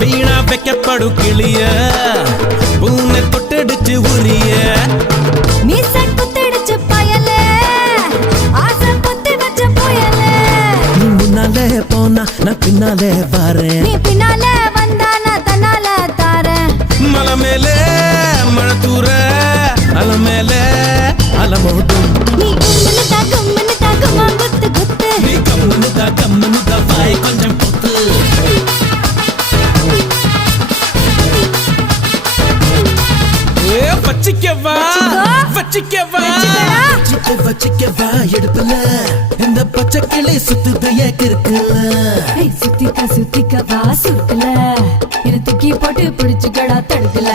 வீணா வைக்கப்படும் கிளிய பூனை தொட்டடிச்சு உரிய மீசை குத்திடுச்சு பயல ஆசை குத்தி வச்ச புயல நீ முன்னாலே போனா நான் பின்னாலே வாரேன் நீ பின்னால வந்தா நான் தன்னால தாரேன் மலை மேலே மழை தூர அலை மேலே அலமோட்டும் நீ கும்முன்னு தாக்குமா குத்து குத்து நீ கம்முன்னு தான் வாய் கொஞ்சம் பொத்து வச்சிக்கவா வச்சிக்கவா எடுப்பல இந்த பச்சை கிளி சுத்துது இருக்குல்ல சுத்திக்க வா சுருக்கல என்ன தூக்கி போட்டு பிடிச்சுக்கடா தடுக்கல